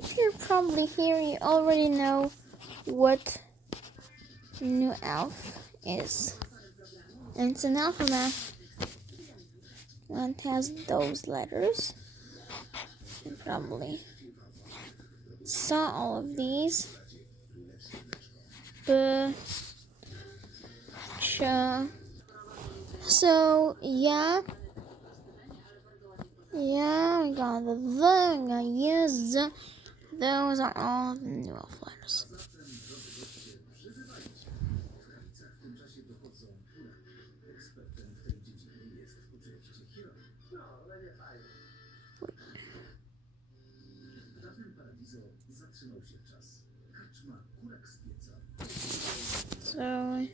If you're probably here, you already know what Nooalf is. And it's an alphabet that has those letters. You probably saw all of these. So yeah, we got the we got yes. Those are all the Nooalf letters. So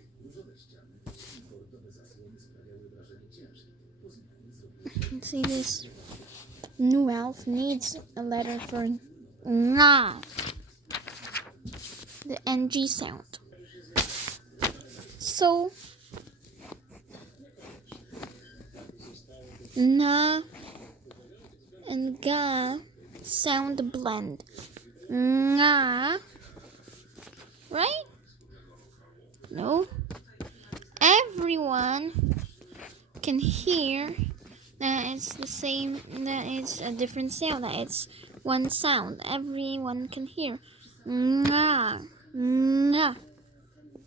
let's see, this Nooalf needs a letter for na, the ng sound. So na and ga sound blend. Nga, right? No. Everyone can hear that it's the same, that it's a different sound, that it's one sound. Everyone can hear. Nga, nga.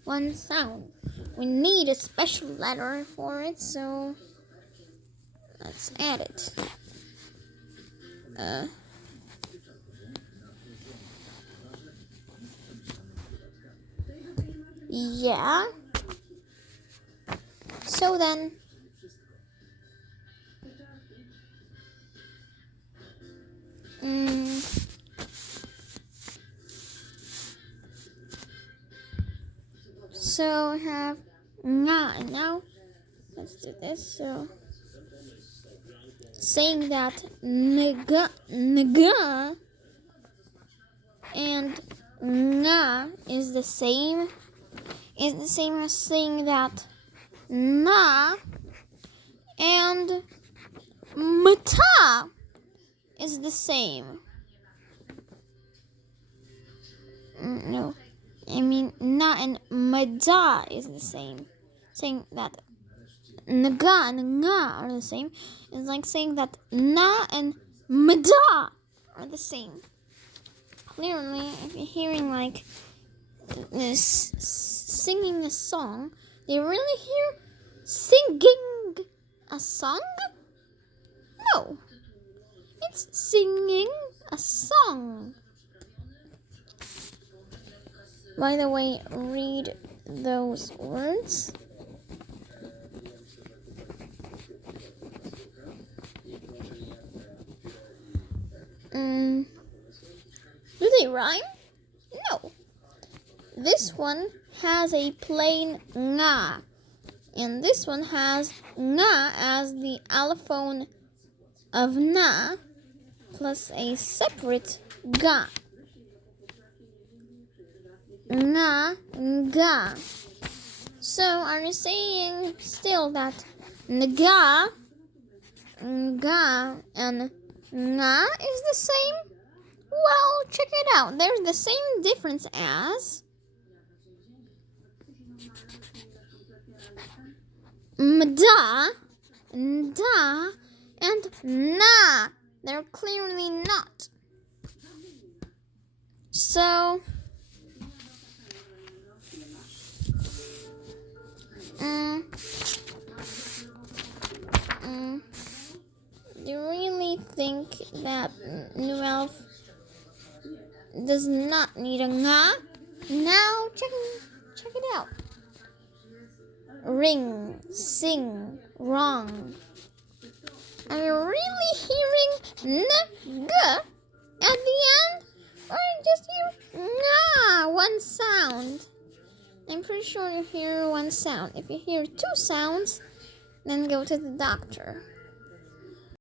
One sound. We need a special letter for it, so let's add it. Yeah. So then, so we have nga, and now let's do this. So saying that nga and nga is the same as saying that na and mata is the same. No, I mean na and mada is the same. Saying that naga and nga are the same is like saying that na and mada are the same. Clearly, if you're hearing like this singing a song, do you really hear singing a song? No, it's singing a song. By the way, read those words. Do they rhyme? No. This one has a plain nga, and this one has nga as the allophone of na plus a separate ga. Nga, nga. So are you saying still that nga, nga and nga is the same? Well, check it out. There's the same difference as mda, nda, and na. They're clearly not. So do you really think that Nooalf does not need a nga? Now check it out. Ring, sing, wrong. Are you really hearing n, g at the end? Or just hear nga, one sound? I'm pretty sure you hear one sound. If you hear two sounds, then go to the doctor.